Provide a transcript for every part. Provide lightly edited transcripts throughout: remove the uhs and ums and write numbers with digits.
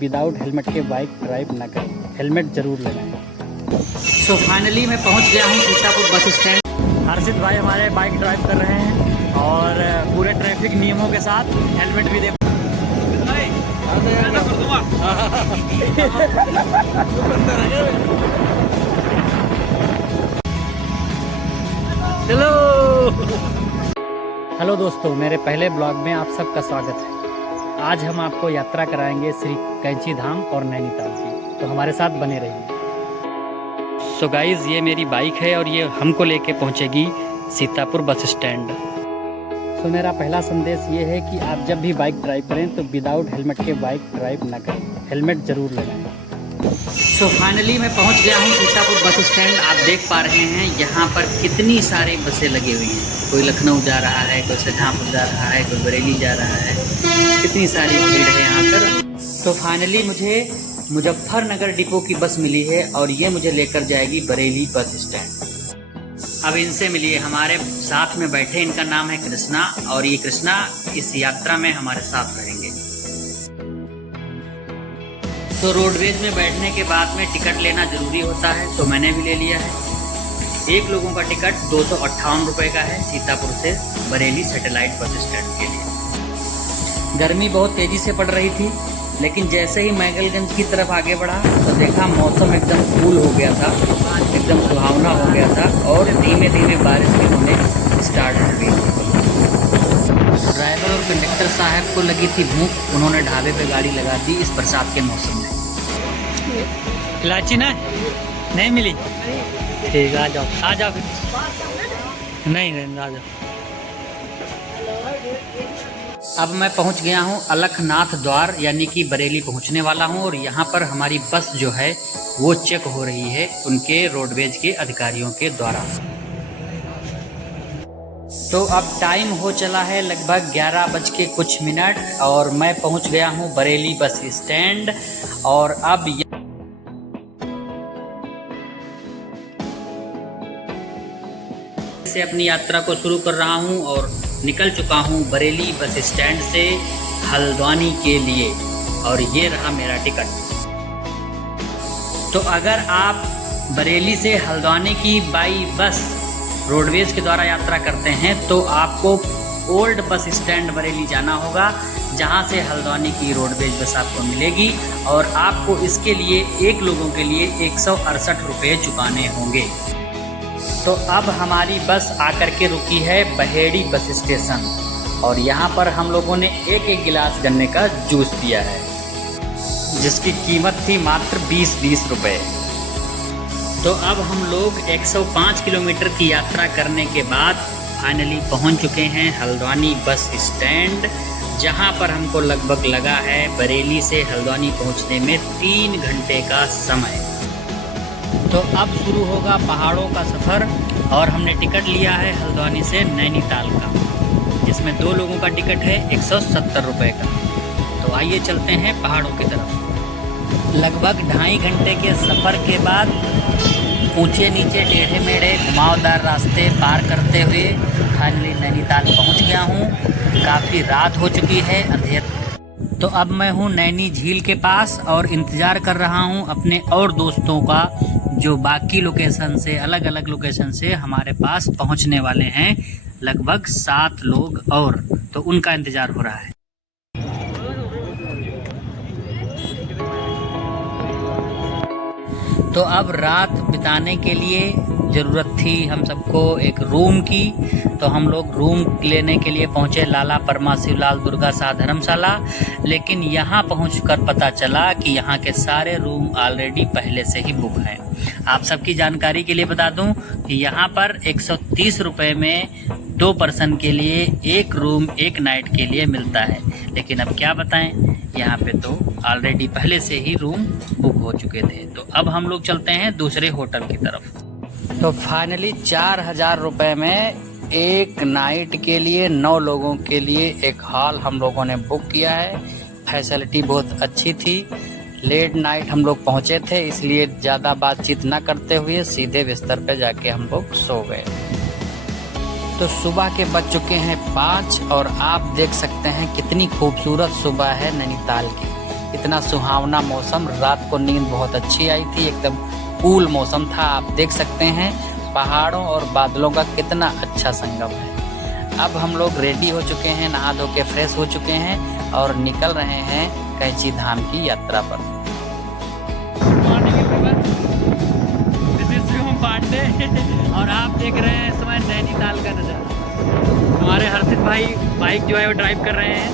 Without helmet के bike drive ना करें, हेलमेट जरूर लगाएं। सो फाइनली मैं पहुंच गया हूं सीतापुर बस स्टैंड। हर्षित भाई हमारे बाइक ड्राइव कर रहे हैं और पूरे ट्रैफिक नियमों के साथ हेलमेट भी दे। हेलो दोस्तों, मेरे पहले ब्लॉग में आप सबका स्वागत है। आज हम आपको यात्रा कराएंगे श्री कैंची धाम और नैनीताल की, तो हमारे साथ बने रहिए। सो गाइज, ये मेरी बाइक है और ये हमको लेके पहुंचेगी सीतापुर बस स्टैंड। सो मेरा पहला संदेश ये है कि आप जब भी बाइक ड्राइव करें तो विदाउट हेलमेट के बाइक ड्राइव ना करें, हेलमेट ज़रूर लगाएं। सो फाइनली मैं पहुंच गया हूं सीतापुर बस स्टैंड। आप देख पा रहे हैं यहाँ पर कितनी सारी बसें लगी हुई हैं। कोई लखनऊ जा रहा है, कोई शाहजहाँपुर जा रहा है, कोई बरेली जा रहा है। कितनी सारी भीड़ है यहाँ पर। सो फाइनली मुझे मुजफ्फरनगर डिपो की बस मिली है और ये मुझे लेकर जाएगी बरेली बस स्टैंड। अब इनसे मिलिए, हमारे साथ में बैठे, इनका नाम है कृष्णा और ये कृष्णा इस यात्रा में हमारे साथ रहेंगे। तो रोडवेज में बैठने के बाद में टिकट लेना ज़रूरी होता है, तो मैंने भी ले लिया है। एक लोगों का टिकट 258 रुपये का है सीतापुर से बरेली सैटेलाइट बस स्टैंड के लिए। गर्मी बहुत तेज़ी से पड़ रही थी, लेकिन जैसे ही मैगलगंज की तरफ आगे बढ़ा तो देखा मौसम एकदम कूल हो गया था, एकदम सुहावना हो गया था और धीमे धीमे बारिश भी होने स्टार्ट हो गई। ड्राइवर और कंडक्टर साहब को लगी थी भूख, उन्होंने ढाबे पे गाड़ी लगा दी इस बरसात के मौसम में। इलायची ना नहीं मिली? ठीक, आ जाओ फिर। नहीं आ जाओ। अब मैं पहुंच गया हूं अलखनाथ द्वार, यानी कि बरेली पहुंचने वाला हूं और यहां पर हमारी बस जो है वो चेक हो रही है उनके रोडवेज के अधिकारियों के द्वारा। तो अब टाइम हो चला है लगभग 11 बज के कुछ मिनट और मैं पहुंच गया हूं बरेली बस स्टैंड। और अब से अपनी यात्रा को शुरू कर रहा हूं और निकल चुका हूं बरेली बस स्टैंड से हल्द्वानी के लिए और ये रहा मेरा टिकट। तो अगर आप बरेली से हल्द्वानी की बाई बस रोडवेज के द्वारा यात्रा करते हैं तो आपको ओल्ड बस स्टैंड बरेली जाना होगा, जहां से हल्द्वानी की रोडवेज बस आपको मिलेगी और आपको इसके लिए एक लोगों के लिए 168 रुपये चुकाने होंगे। तो अब हमारी बस आकर के रुकी है बहेड़ी बस स्टेशन और यहाँ पर हम लोगों ने एक गिलास गन्ने का जूस पिया है, जिसकी कीमत थी मात्र 20 रुपये। तो अब हम लोग 105 किलोमीटर की यात्रा करने के बाद फाइनली पहुँच चुके हैं हल्द्वानी बस स्टैंड, जहाँ पर हमको लगभग लगा है बरेली से हल्द्वानी पहुँचने में 3 घंटे का समय। तो अब शुरू होगा पहाड़ों का सफ़र और हमने टिकट लिया है हल्द्वानी से नैनीताल का, जिसमें 2 लोगों का टिकट है 170 रुपये का। तो आइए चलते हैं पहाड़ों की तरफ। लगभग 2.5 घंटे के सफ़र के बाद ऊंचे नीचे टेढ़े मेढ़े घुमावदार रास्ते पार करते हुए फाइनली नैनीताल पहुंच गया हूं। काफ़ी रात हो चुकी है, अंधेरा। तो अब मैं हूं नैनी झील के पास और इंतज़ार कर रहा हूं अपने और दोस्तों का, जो बाकी लोकेशन से, अलग अलग लोकेशन से हमारे पास पहुंचने वाले हैं। लगभग 7 लोग और, तो उनका इंतज़ार हो रहा है। तो अब रात बिताने के लिए ज़रूरत थी हम सबको एक रूम की, तो हम लोग रूम लेने के लिए पहुँचे लाला परमा शिवलाल दुर्गा शाह धर्मशाला। लेकिन यहाँ पहुँचकर पता चला कि यहाँ के सारे रूम ऑलरेडी पहले से ही बुक हैं। आप सबकी जानकारी के लिए बता दूं कि यहाँ पर 130 रुपये में 2 पर्सन के लिए एक रूम एक नाइट के लिए मिलता है। लेकिन अब क्या बताएं, यहाँ पे तो ऑलरेडी पहले से ही रूम बुक हो चुके थे। तो अब हम लोग चलते हैं दूसरे होटल की तरफ। तो फाइनली 4000 रुपये में एक नाइट के लिए 9 लोगों के लिए एक हॉल हम लोगों ने बुक किया है। फैसिलिटी बहुत अच्छी थी। लेट नाइट हम लोग पहुँचे थे, इसलिए ज़्यादा बातचीत ना करते हुए सीधे बिस्तर पे जाके हम लोग सो गए। तो सुबह के बज चुके हैं 5 और आप देख सकते हैं कितनी खूबसूरत सुबह है नैनीताल की। इतना सुहावना मौसम, रात को नींद बहुत अच्छी आई थी, एकदम कूल मौसम था। आप देख सकते हैं पहाड़ों और बादलों का कितना अच्छा संगम है। अब हम लोग रेडी हो चुके हैं, नहा धो के फ्रेश हो चुके हैं और निकल रहे हैं कैंची धाम की यात्रा पर। और आप देख रहे हैं इस समय नैनीताल का नज़ारा। हमारे हर्षित भाई बाइक जो है वो ड्राइव कर रहे हैं।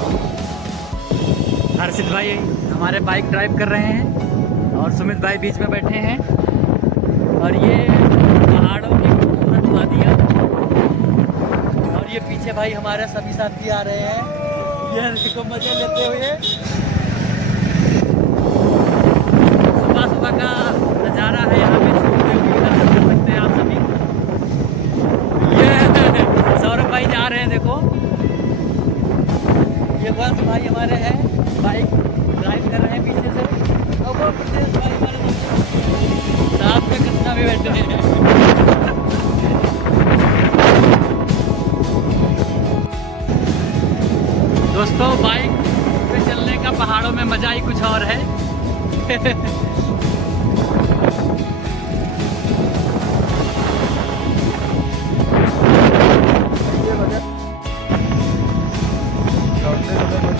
हर्षित भाई हमारे बाइक ड्राइव कर रहे हैं और सुमित भाई बीच में बैठे हैं। और ये पहाड़ों की खूबसूरत वादियाँ, और ये पीछे भाई हमारे सभी साथी आ रहे हैं, ये देखो मजे लेते हुए। सुबह सुबह का नज़ारा है यहाँ पे, कर सकते हैं आप सभी। ये सौरभ भाई जा रहे हैं, देखो ये बस भाई हमारे हैं, बाइक ड्राइव कर रहे हैं पीछे से। और वो पीछे भाई हमारे साथ में कृष्णा भी बैठे हैं। दोस्तों बाइक पे चलने का पहाड़ों में मजा ही कुछ और है।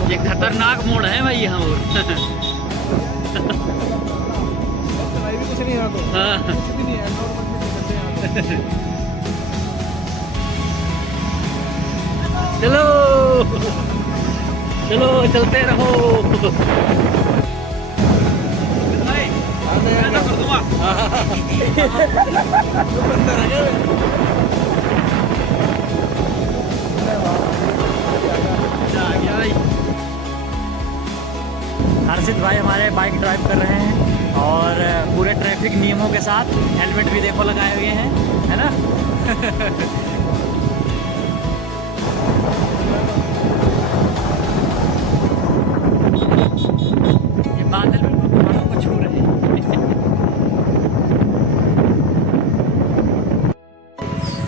ये खतरनाक मोड़ है भाई यहाँ मोड़। चलो चलो चलते रहो। हर्षित भाई हमारे बाइक ड्राइव कर रहे हैं और पूरे ट्रैफिक नियमों के साथ, हेलमेट भी देखो लगाए हुए हैं, है ना। ये बादल बिल्कुल पहाड़ों को छू रहे हैं।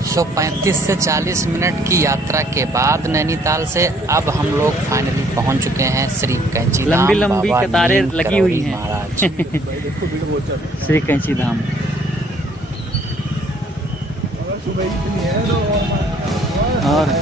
135 से 40 मिनट की यात्रा के बाद नैनीताल से अब हम लोग फाइनली पहुंच चुके हैं श्री कैंची धाम। लंबी लंबी कतारें लगी हुई हैं महाराज। श्री कैंची धाम। और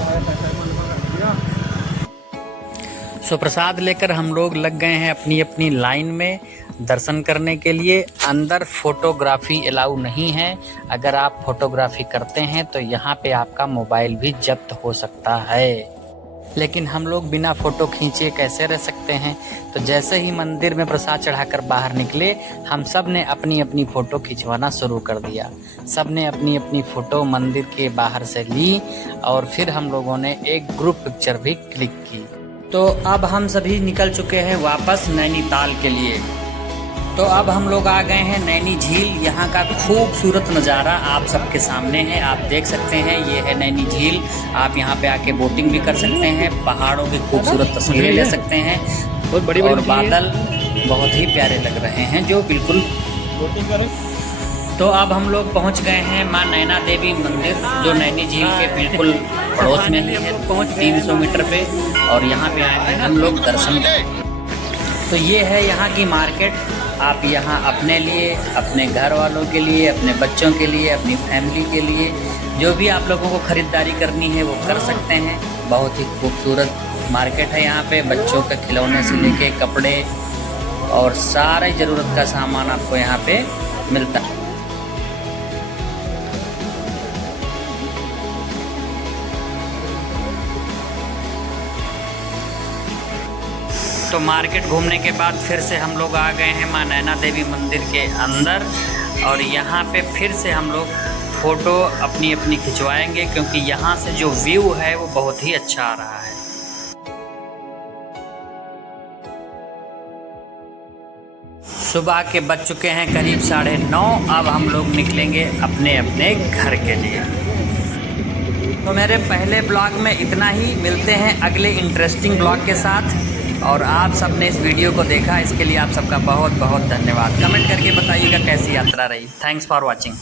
सो प्रसाद लेकर हम लोग लग गए हैं अपनी अपनी लाइन में दर्शन करने के लिए। अंदर फोटोग्राफी अलाउ नहीं है, अगर आप फोटोग्राफी करते हैं तो यहाँ पे आपका मोबाइल भी जब्त हो सकता है। लेकिन हम लोग बिना फ़ोटो खींचे कैसे रह सकते हैं, तो जैसे ही मंदिर में प्रसाद चढ़ाकर बाहर निकले, हम सब ने अपनी अपनी फ़ोटो खिंचवाना शुरू कर दिया। सब ने अपनी अपनी फ़ोटो मंदिर के बाहर से ली और फिर हम लोगों ने एक ग्रुप पिक्चर भी क्लिक की। तो अब हम सभी निकल चुके हैं वापस नैनीताल के लिए। तो अब हम लोग आ गए हैं नैनी झील। यहाँ का खूबसूरत नज़ारा आप सबके सामने है, आप देख सकते हैं। ये है नैनी झील। आप यहाँ पे आके बोटिंग भी कर सकते हैं, पहाड़ों की खूबसूरत तस्वीरें ले सकते हैं। बहुत बड़ी और बादल बहुत ही प्यारे लग रहे हैं, जो बिल्कुल। तो अब हम लोग पहुँच गए हैं माँ नैना देवी मंदिर, जो नैनी झील के बिल्कुल पड़ोस में ही है, 300 मीटर पे। और यहाँ पे आए हैं हम लोग दर्शन। तो ये है यहाँ की मार्केट। आप यहाँ अपने लिए, अपने घर वालों के लिए, अपने बच्चों के लिए, अपनी फैमिली के लिए जो भी आप लोगों को ख़रीदारी करनी है वो कर सकते हैं। बहुत ही खूबसूरत मार्केट है यहाँ पे। बच्चों के खिलौने से लेके कपड़े और सारे ज़रूरत का सामान आपको यहाँ पे मिलता है। तो मार्केट घूमने के बाद फिर से हम लोग आ गए हैं माँ नैना देवी मंदिर के अंदर। और यहाँ पे फिर से हम लोग फ़ोटो अपनी अपनी खिंचवाएंगे, क्योंकि यहाँ से जो व्यू है वो बहुत ही अच्छा आ रहा है। सुबह के बज चुके हैं करीब 9:30। अब हम लोग निकलेंगे अपने अपने घर के लिए। तो मेरे पहले ब्लॉग में इतना ही। मिलते हैं अगले इंटरेस्टिंग ब्लॉग के साथ। और आप सब ने इस वीडियो को देखा, इसके लिए आप सबका बहुत बहुत धन्यवाद। कमेंट करके बताइएगा कैसी यात्रा रही। Thanks for watching.